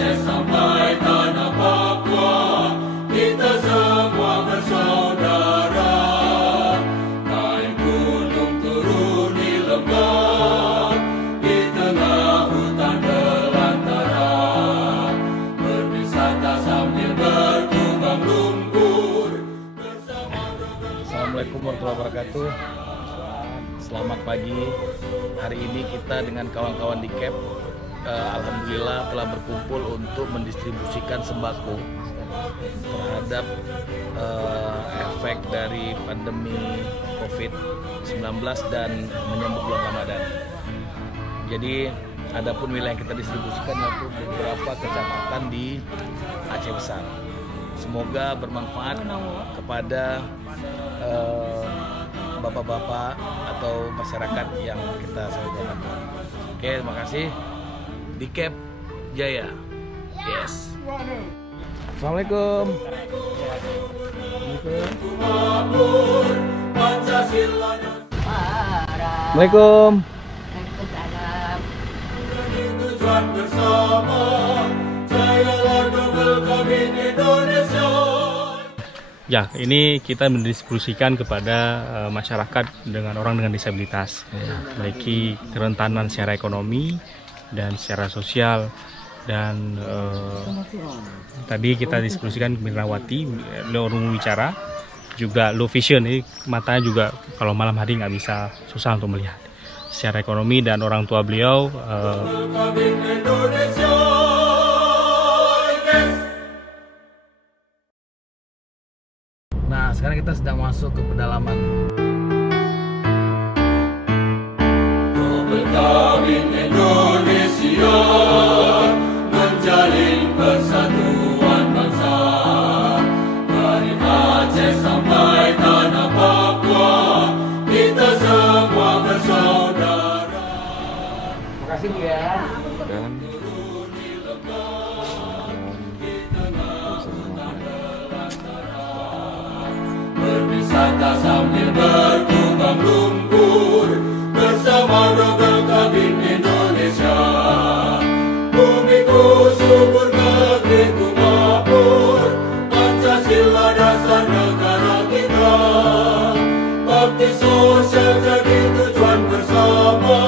Aceh sampai tanah Papua, kita semua bersaudara. Naik gunung turuni lembah, di tengah hutan belantara, berwisata sambil berkubang lumpur bersama. Assalamualaikum warahmatullahi wabarakatuh. Selamat pagi. Hari ini kita dengan kawan-kawan di CAP alhamdulillah telah berkumpul untuk mendistribusikan sembako terhadap efek dari pandemi COVID-19 dan menyambut bulan Ramadan. Jadi adapun wilayah yang kita distribusikan yaitu beberapa kecamatan di Aceh Besar. Semoga bermanfaat kepada bapak-bapak atau masyarakat yang kita saudarakan. Oke, terima kasih. Di CAP Jaya. Yes. Assalamualaikum. Assalamualaikum. Tujuan bersama, jayalah double kabin Indonesia. Ya, ini kita mendistribusikan kepada masyarakat dengan orang dengan disabilitas, memiliki kerentanan secara ekonomi dan secara sosial. Dan tadi kita distribusikan ke Mirnawati, orang bicara, juga low vision, ini matanya juga kalau malam hari nggak bisa, susah untuk melihat. Secara ekonomi dan orang tua beliau Nah, sekarang kita sedang masuk ke pedalaman. Double kabin Indonesia menjalin persatuan bangsa. Dari Aceh sampai tanah Papua, kita semua bersaudara. Terima kasih Bu ya. Berwisata sambil berkubang lumpur bersama double kabin Indonesia. Bumiku subur, negeriku makmur, Pancasila dasar negara kita. Bakti sosial jadi tujuan bersama.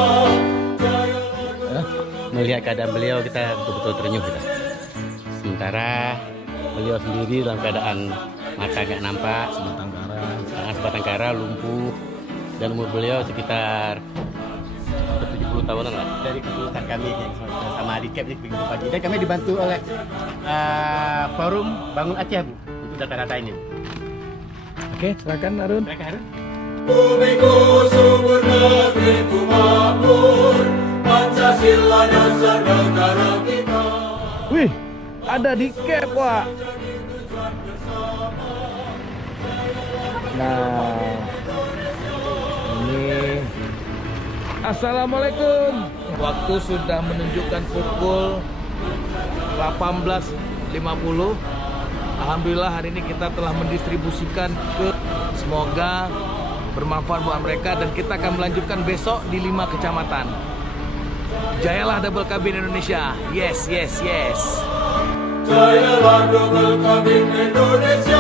Melihat keadaan beliau kita betul-betul terenyuh kita. Sementara beliau sendiri dalam keadaan mata nggak nampak, sebatang kara, lumpuh, dan umur beliau sekitar 70 tahunan lah. Dari keputusan kami yang sama di CAP ini pagi, dan kami dibantu oleh forum Bangun Aceh Bu untuk data-data ini. Oke, silakan Arun. Bumiku subur, negeriku makmur, Pancasila dasar negara kita. Wih, ada di CAP, Pak. Nah, ini Assalamualaikum. Waktu sudah menunjukkan pukul 18.50. Alhamdulillah hari ini kita telah mendistribusikan ke, semoga bermanfaat buat mereka, dan kita akan melanjutkan besok di 5 kecamatan. Jayalah double kabin Indonesia. Yes, yes, yes. Jayalah double kabin Indonesia.